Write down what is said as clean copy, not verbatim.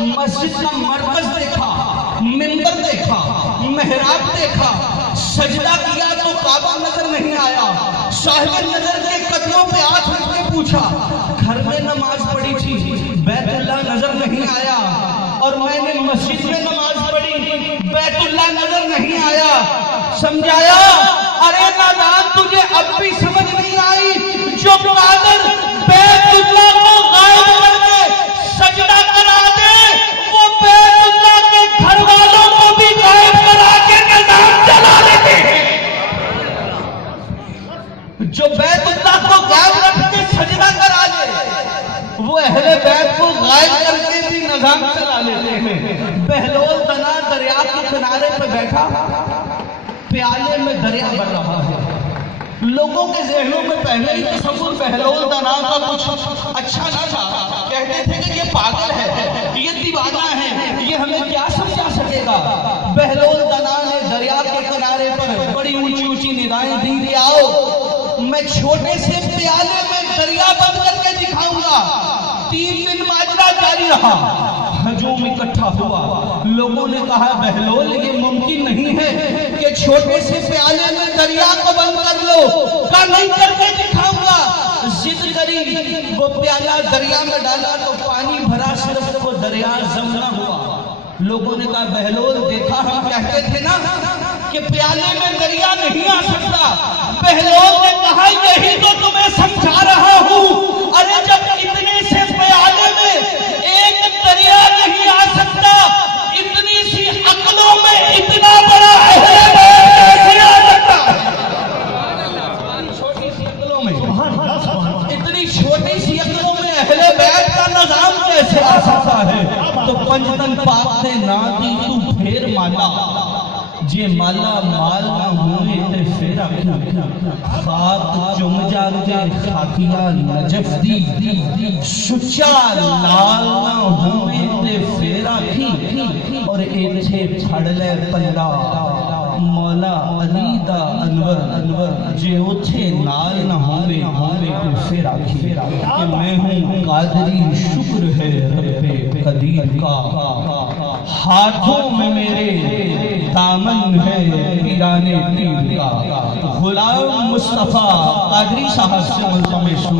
مسجد کا مرکز دیکھا، منبر دیکھا، محراب دیکھا، سجدہ کیا تو کعبہ نظر نہیں آیا، صاحب نظر کے قدموں پہ ہاتھ رکھ کے پوچھا، گھر میں نماز پڑھی تھی بیت اللہ نظر نہیں آیا، اور میں نے مسجد میں نماز پڑھی بیت اللہ نظر نہیں آیا۔ سمجھایا، ارے نادان تجھے اب بھی سمجھ نہیں آئی، جو قادر بیت اللہ کو غائب کر کے سجدہ کرا دے وہ بیت اللہ کے گھر والوں کو بھی غائب کرا کے نظام چلا لیتے ہیں۔ جو بیت اللہ کو غائب رکھ کے سجدہ کرا دے وہ اہل بیت کو غائب کر کے بھی نظام چلا لیتے ہیں۔ بہلول تنا دریا کے کنارے پہ بیٹھا، پیالے میں دریا بڑھ رہا ہے۔ لوگوں کے ذہنوں میں پہلے ہی تصور بہلول تنا کا کچھ اچھا نہ تھا، کہتے تھے کہ یہ پاگل ہے، یہ دیوانہ ہے، یہ ہمیں کیا سمجھا سکے گا۔ بہلول تنا نے دریا کے کنارے پر بڑی اونچی اونچی ندائیں دی کہ آؤ میں چھوٹے سے پیالے میں دریا بند کر کے دکھاؤں گا۔ 3 دن ماجرا جاری رہا، ہجوم اکٹھا ہوا، لوگوں نے کہا بہلول یہ ممکن نہیں ہے کہ چھوٹے سے پیالے میں دریا کو بند کر لو، کہا نہیں کر کے دکھاؤں گا۔ ضد کری، وہ پیالہ دریا میں ڈالا تو پانی بھرا، صرف وہ دریا ضم نہ ہوا۔ لوگوں نے کہا بہلول دیکھا ہم کہتے تھے نا کہ پیالے میں دریا نہیں آ سکتا۔ بہلول نے کہا یہی تو تمہیں سمجھا رہا ہوں، ارے جب اتنے سے پیالے میں ایک دریا نہیں آ سکتا، اتنی سی عقلوں میں اتنا بڑا اہل بیت کیسے آ سکتا ہے؟ چھوٹی سی عقلوں میں، اتنی چھوٹی سی عقلوں میں اہل بیت کا نظام کیسے آ سکتا ہے؟ تو پنجتن پاک نے نہ دی تو پھر مالا، جے مالا مال نہ ہوئے تے پھر خاک چم جاتے خاکیہ نجف دی، سچا لال نہ ہوئے تے پھر آکھی، اور ایچھے پھڑ لے پلہ مولا علی دا انور، جے اچھے نال نہ ہوئے تے پھر آکھی کہ میں ہوں قادری شکر ہے رب قدیر کا، ہاتھوں میں میرے دامن ہے پیرانے پیر کا۔ غلام مصطفیٰ قادری صاحب سے ملتمس